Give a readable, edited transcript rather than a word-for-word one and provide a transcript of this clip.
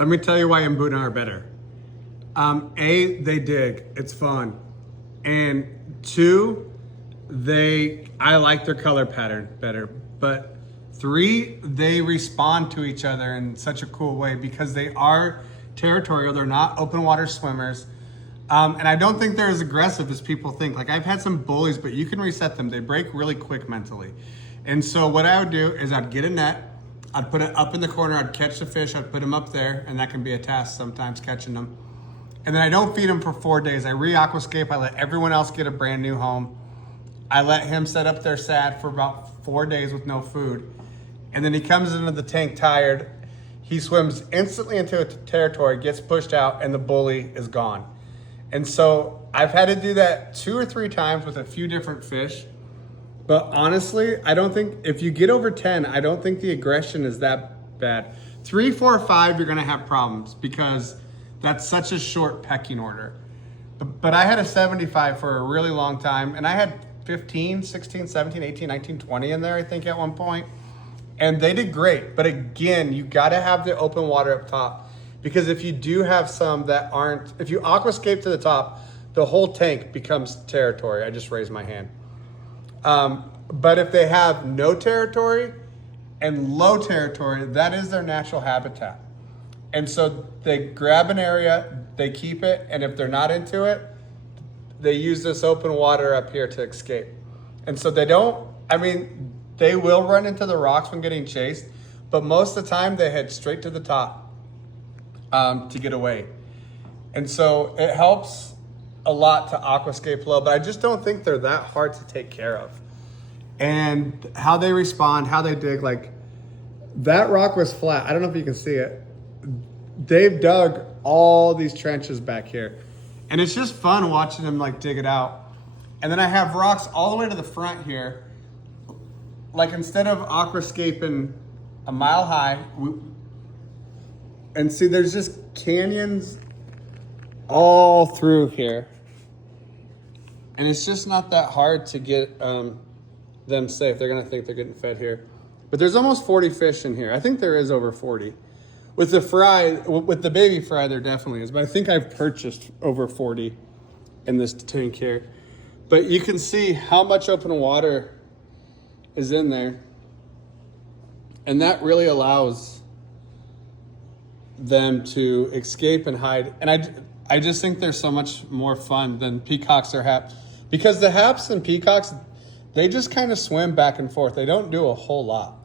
Let me tell you why Mbuna are better. A, they dig. It's fun. And two, I like their color pattern better. But three, they respond to each other in such a cool way because they are territorial. They're not open water swimmers. And I don't think they're as aggressive as people think. Like, I've had some bullies, but you can reset them. They break really quick mentally. And so what I would do is I'd get a net, I'd put it up in the corner, I'd catch the fish, I'd put them up there, and that can be a task sometimes, catching them. And then I don't feed him for 4 days. I re-aquascape. I let everyone else get a brand new home. I let him set up their sad for about 4 days with no food. And then he comes into the tank tired. He swims instantly into a territory, gets pushed out, and the bully is gone. And so I've had to do that 2 or 3 times with a few different fish. But honestly, I don't think, if you get over 10, I don't think the aggression is that bad. 3, 4, 5, you're gonna have problems because that's such a short pecking order. But I had a 75 for a really long time, and I had 15, 16, 17, 18, 19, 20 in there, I think, at one point. And they did great. But again, you gotta have the open water up top. Because if you do have some that aren't, if you aquascape to the top, the whole tank becomes territory. I just raised my hand. But if they have no territory and low territory, that is their natural habitat. And so they grab an area, they keep it, and if they're not into it, they use this open water up here to escape. And so they don't, they will run into the rocks when getting chased, but most of the time they head straight to the top to get away. And so it helps a lot to aquascape low, but I just don't think they're that hard to take care of. And how they respond, how they dig, like that rock was flat. I don't know if you can see it. They've dug all these trenches back here. And it's just fun watching them like dig it out. And then I have rocks all the way to the front here. Like instead of aquascaping a mile high, and see there's just canyons all through here. And it's just not that hard to get them safe. They're gonna think they're getting fed here. But there's almost 40 fish in here. I think there is over 40. With the fry, with the baby fry, there definitely is. But I think I've purchased over 40 in this tank here. But you can see how much open water is in there. And that really allows them to escape and hide. And I just think they're so much more fun than peacocks or haps. Because the haps and peacocks, they just kind of swim back and forth. They don't do a whole lot.